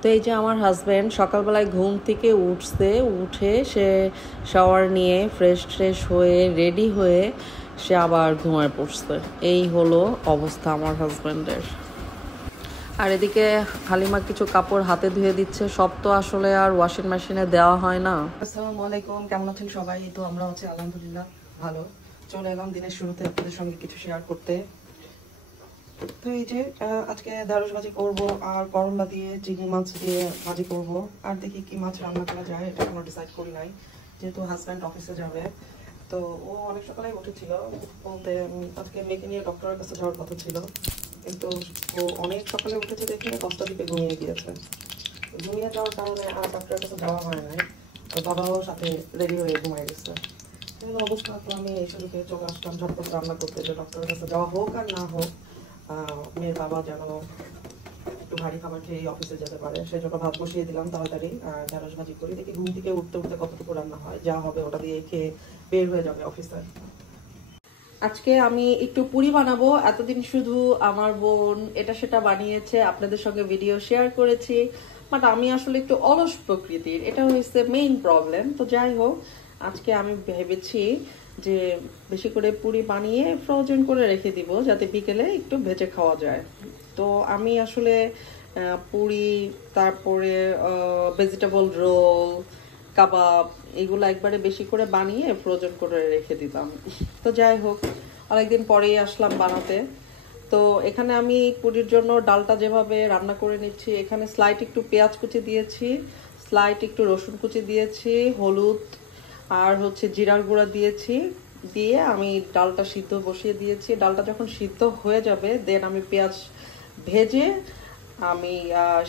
তো এই যে আমার হাজব্যান্ড সকালবেলায় ঘুম থেকে উঠছে, উঠে সে শাওয়ার নিয়ে ফ্রেশ ট্রেশ হয়ে রেডি হয়ে সে আবার ঘুমায় পড়ছে। এই হলো অবস্থা আমার হাজব্যান্ডের। আর এদিকে হালিমা কিছু কাপড় হাতে ধুয়ে দিচ্ছে, সব তো আসলে আর ওয়াশিং মেশিনে দেওয়া হয় না। আসসালামু আলাইকুম, কেমন আছেন সবাই? তো আমরা হচ্ছে আলহামদুলিল্লাহ ভালো। চলে এলাম দিনের শুরুতে আপনাদের সঙ্গে কিছু শেয়ার করতে। তো এই যে আজকে ঢেঁড়স ভাজি করব আর করলা দিয়ে চিংড়ি মাছ দিয়ে ভাজি করব। আর দেখি কি মাছ রান্না করা যায়, এটা এখনো ডিসাইড করি নাই, যেহেতু হাজব্যান্ড অফিসে যাবে। তো ও অনেক সকালে উঠেছিল, বলতে আজকে মেয়েকে নিয়ে ডক্টরের কাছে যাওয়ার কথা ছিল, কিন্তু ও অনেক সকালে উঠেছে দেখে 10টার দিকে ঘুমিয়ে গিয়েছে। ঘুমিয়ে যাওয়ার কারণে আর ডক্টরের কাছে যাওয়া হয় নাই। আর বাবাও সাথে রেডি হয়ে ঘুমিয়ে গেছে। অবস্থা তো আমি এই সুযোগে চলে আসলাম ঝটপট রান্না করতে, যে ডক্টরের কাছে যাওয়া হোক আর না হোক মেয়ের বাবা যেন একটু ভারী খাবার খেয়ে অফিসে যেতে পারে। সেই জন্য ভাত বসিয়ে দিলাম তাড়াতাড়ি, আর ঢেঁড়স ভাজি করি। দেখি ঘুম থেকে উঠতে উঠতে কতটুকু রান্না হয়, যা হবে ওটা দিয়ে খেয়ে বের হয়ে যাবে অফিসে। আজকে আমি একটু পুরি বানাবো। এতদিন শুধু আমার বোন এটা সেটা বানিয়েছে, আপনাদের সঙ্গে ভিডিও শেয়ার করেছি, বাট আমি আসলে একটু অলস প্রকৃতির, এটা হচ্ছে মেইন প্রবলেম। তো যাই হোক, আজকে আমি ভেবেছি যে বেশি করে পুরি বানিয়ে ফ্রোজেন করে রেখে দিব, যাতে বিকেলে একটু ভেজে খাওয়া যায়। তো আমি আসলে পুরি, তারপরে ভেজিটেবল রোল, কাবাব, এগুলো একবারে বেশি করে বানিয়ে ফ্রোজেন করে রেখে দিতাম। তো যাই হোক, অনেকদিন পরেই আসলাম বানাতে। তো এখানে আমি পুরির জন্য ডালটা যেভাবে রান্না করে নিচ্ছি, এখানে স্লাইট একটু পেঁয়াজ কুচি দিয়েছি, স্লাইট একটু রসুন কুচি দিয়েছি, হলুদ আর হচ্ছে জিরার গুঁড়া দিয়েছি, দিয়ে আমি ডালটা সিদ্ধ বসিয়ে দিয়েছি। ডালটা যখন সিদ্ধ হয়ে যাবে দেন আমি পেঁয়াজ ভেজে আমি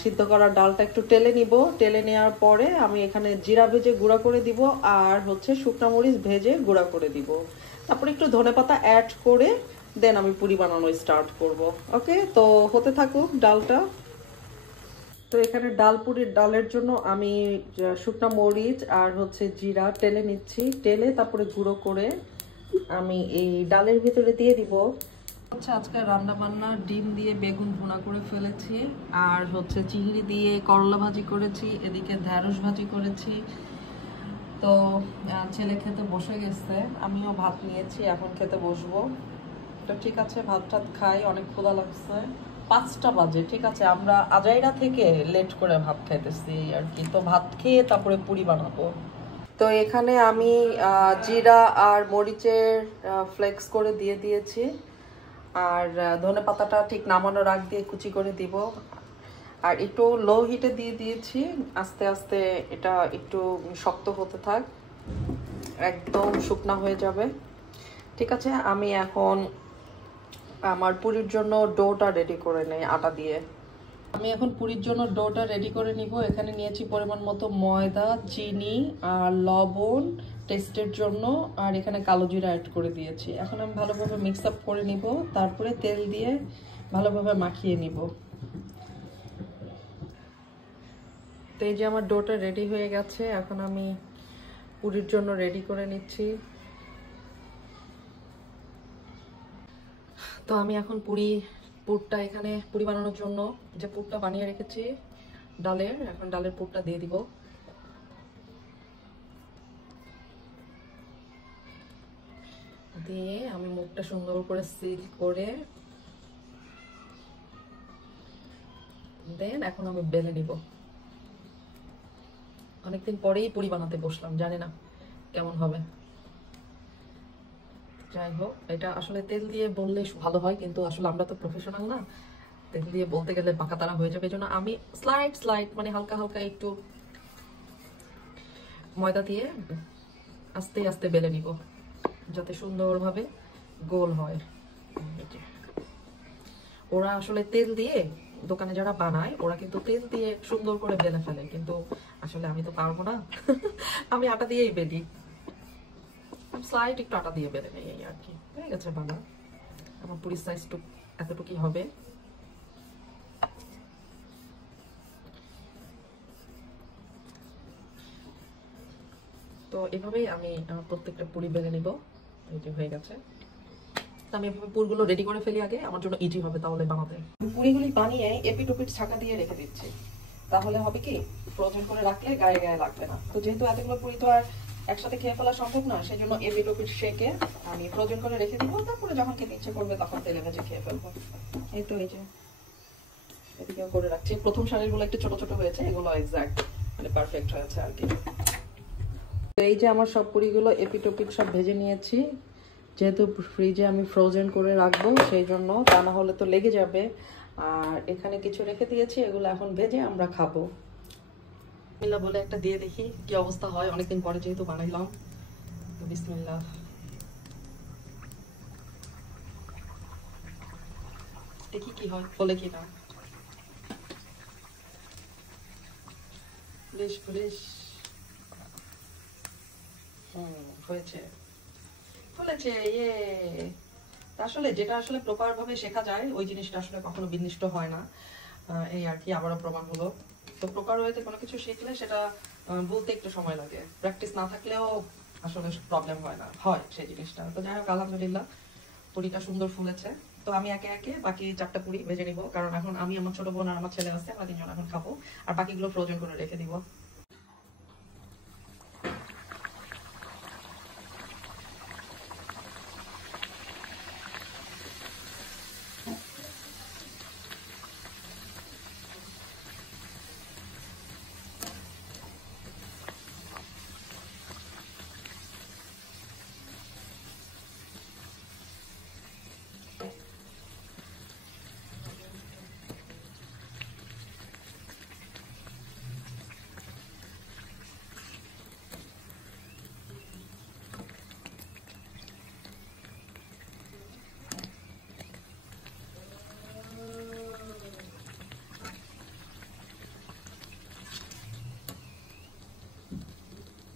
সিদ্ধ করা ডালটা একটু টেলে নিব। টেলে নেওয়ার পরে আমি এখানে জিরা ভেজে গুঁড়া করে দিব, আর হচ্ছে শুকনো মরিচ ভেজে গুঁড়া করে দিব। তারপরে একটু ধনেপাতা অ্যাড করে দেন আমি পুরি বানানো স্টার্ট করব। ওকে, তো হতে থাকুক ডালটা। তো এখানে ডাল পুরির ডালের জন্য আমি শুকনো মরিচ আর হচ্ছে জিরা টেলে নিচ্ছি, টেলে তারপরে গুঁড়ো করে আমি এই ডালের ভিতরে দিয়ে দিব। হচ্ছে আজকে রান্না বান্না ডিম দিয়ে বেগুন ভুনা করে ফেলেছি, আর হচ্ছে চিংড়ি দিয়ে করলা ভাজি করেছি, এদিকে ঢেঁড়স ভাজি করেছি। তো ছেলে খেতে বসে গেছে, আমিও ভাত নিয়েছি, এখন খেতে বসবো। তো ঠিক আছে, ভাত টাত খাই, অনেক ক্ষুধা লাগছে। 5টা বাজে, ঠিক আছে, আমরা আজাইরা থেকে লেট করে ভাত খাইতেছি আর কি। তো ভাত খেয়ে তারপরে পুরি বানাবো। তো এখানে আমি জিরা আর মরিচের ফ্লেক্স করে দিয়ে দিয়েছি, আর ধনে পাতাটা ঠিক নামানোর আগ দিয়ে কুচি করে দিব, আর একটু লো হিটে দিয়ে দিয়েছি। আস্তে আস্তে এটা একটু শক্ত হতে থাক, একদম শুকনা হয়ে যাবে। ঠিক আছে, আমি এখন আমার পুরির জন্য ডোটা রেডি করে নেই আটা দিয়ে। আমি এখন পুরির জন্য ডোটা রেডি করে নিব। এখানে নিয়েছি পরিমাণ মতো ময়দা, চিনি আর লবণ টেস্টের জন্য, আর এখানে কালো জিরা অ্যাড করে দিয়েছি। এখন আমি ভালোভাবে মিক্স আপ করে নিব, তারপরে তেল দিয়ে ভালোভাবে মাখিয়ে নিব। তো এই যে আমার ডোটা রেডি হয়ে গেছে, এখন আমি পুরির জন্য রেডি করে নিচ্ছি। তো আমি এখন পুরটা এখানে পুরি বানানোর জন্য যে পুরটা বানিয়ে রেখেছি ডালের, এখন ডালের পুরটা দিয়ে দিব। দিয়ে আমি মুখটা সুন্দর করে সিল করে দেন এখন আমি বেলে নিব। অনেকদিন পরেই পুরি বানাতে বসলাম, জানি না কেমন হবে। যাই হোক, এটা আসলে তেল দিয়ে বললে ভালো হয়, কিন্তু আসলে আমরা তো প্রফেশনাল না, তেল দিয়ে বলতে গেলে পাকা তারা হয়ে যাবে। এই জন্য আমি স্লাইড মানে হালকা হালকা একটু ময়দা দিয়ে আস্তে আস্তে বেলে নিব, যাতে সুন্দরভাবে গোল হয়। ওরা আসলে তেল দিয়ে, দোকানে যারা বানায় ওরা কিন্তু তেল দিয়ে সুন্দর করে বেলে ফেলে, কিন্তু আসলে আমি তো পারবো না। আমি আটা দিয়েই বেলি, স্লাইড একটু আটা দিয়ে বেলে নেই, এই আর কি। হয়ে গেছে বানা, আমার পুরি সাইজ এতটুকুই হবে। তো এভাবেই আমি প্রত্যেকটা পুরি বেলে নিব। এই যে হয়ে গেছে, আমি এভাবে পুরগুলো রেডি করে ফেলি আগে, আমার জন্য ইজি হবে তাহলে বানাতে। পুরিগুলি বানিয়ে এপিট ওপিট ছাকা দিয়ে রেখে দিচ্ছি। তাহলে হবে কি ফ্রোজেন করে রাখলে গায়ে গায়ে লাগবে না। তো যেহেতু এতগুলো পুরি তো আর একসাথে খেয়ে ফেলা সম্ভব না, সেই জন্য এপিট ওপিট শেকে আমি ফ্রোজেন করে রেখে দিব, তারপরে যখন খেতে ইচ্ছে করবে তখন তেলে ভেজে খেয়ে ফেলবো। এই তো এই যে এদিকে করে রাখছি। প্রথম শাড়িগুলো একটু ছোট ছোট হয়েছে, এগুলো এক্সাক্ট মানে পারফেক্ট হয়েছে আর কি। এই যে আমার সব পুরিগুলো এপিট ওপিট সব ভেজে নিয়েছি, যেহেতু ফ্রিজে আমি ফ্রোজেন করে রাখবো সেই জন্য, তা না হলে তো লেগে যাবে। আর এখানে কিছু রেখে দিয়েছি, এগুলো এখন ভেজে আমরা খাবো। বিসমিল্লাহ বলে একটা দিয়ে দেখি কি অবস্থা হয়, অনেকদিন পরে যেহেতু বানাইলাম। তো বিসমিল্লাহ। দেখি কি হয়, ফলে কি না। ফ্রেশ ফ্রেশ হয়েছে, ফলেছে। ইয়ে আসলে যেটা আসলে প্রপার ভাবে শেখা যায় ওই জিনিসটা আসলে কখনো বিনষ্ট হয় না, এই আর কি আবারও প্রমাণ হলো। তো প্রপার ওয়েতে কোনো কিছু শিখলে সেটা বলতে একটু সময় লাগে, প্র্যাকটিস না থাকলেও আসলে প্রবলেম হয় না, হয় সেই জিনিসটা। তো যাই হোক আলহামদুলিল্লাহ পুরিটা সুন্দর ফুলেছে। তো আমি একে একে বাকি 4টা পুরি ভেজে নিব, কারণ এখন আমি, আমার ছোট বোন আর আমার ছেলে আছে, আমরা 3জন এখন খাবো, আর বাকিগুলো ফ্রোজেন করে রেখে দিব।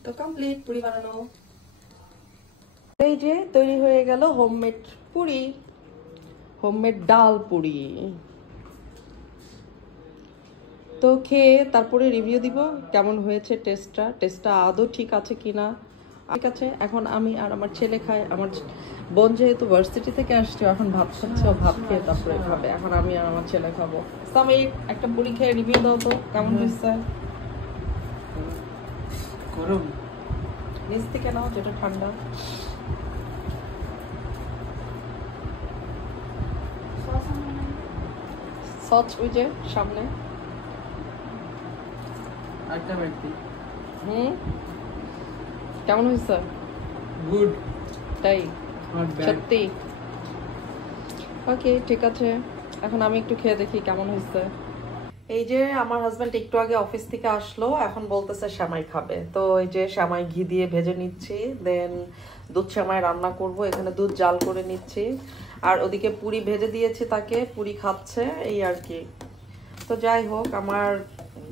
তো কমপ্লিট পুরি বানানো। এই যে তৈরি হয়ে গেল হোমমেড পুরি, হোমমেড ডাল পুরি। তো খেয়ে তারপরে রিভিউ দিব কেমন হয়েছে, টেস্টটা আদৌ ঠিক আছে কিনা। ঠিক আছে, এখন আমি আর আমার ছেলে খাই। আমার বোন যেহেতু ভার্সিটি থেকে আসছে, এখন ভাত খাচ্ছে, ভাত খেয়ে তারপরে খাবে। এখন আমি আর আমার ছেলে খাবো। সামির একটা পুরি খেয়ে রিভিউ দাও তো কেমন হয়েছে। গরম নিচ থেকে নাও, যেটা ঠান্ডা। সস ওই যে সামনে। একটা ব্যক্তি কেমন হয়েছে? গুড। তাই সত্যি? ওকে ঠিক আছে, এখন আমি একটু খেয়ে দেখি কেমন হয়েছে। এই যে আমার হাজবেন্ড একটু আগে অফিস থেকে আসলো, এখন বলতেছে সেমাই খাবে। তো এই যে সেমাই ঘি দিয়ে ভেজে নিচ্ছি, দেন দুধ সেমাই রান্না করব। এখানে দুধ জাল করে নিচ্ছি, আর ওদিকে পুরি ভেজে দিয়েছি তাকে, পুরি খাচ্ছে এই আর কি। তো যাই হোক, আমার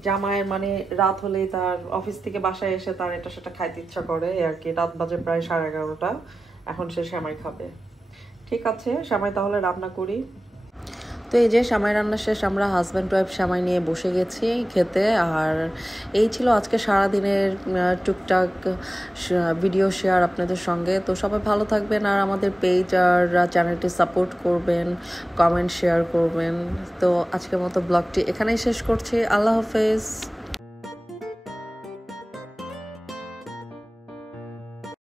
জামাইয়ের মানে রাত হলেই তার অফিস থেকে বাসায় এসে তার এটা সেটা খাইতে ইচ্ছা করে আর কি। রাত বাজে প্রায় 11:30, এখন সে সেমাই খাবে। ঠিক আছে, সেমাই তাহলে রান্না করি। তো এই যে সেমাই রান্না শেষ, আমরা হাজব্যান্ড ওয়াইফ সেমাই নিয়ে বসে গেছি খেতে। আর এই ছিল আজকে সারাদিনের টুকটাক ভিডিও শেয়ার আপনাদের সঙ্গে। তো সবাই ভালো থাকবেন, আর আমাদের পেজ আর চ্যানেলটি সাপোর্ট করবেন, কমেন্ট শেয়ার করবেন। তো আজকের মতো ব্লগটি এখানেই শেষ করছি। আল্লাহ হাফেজ।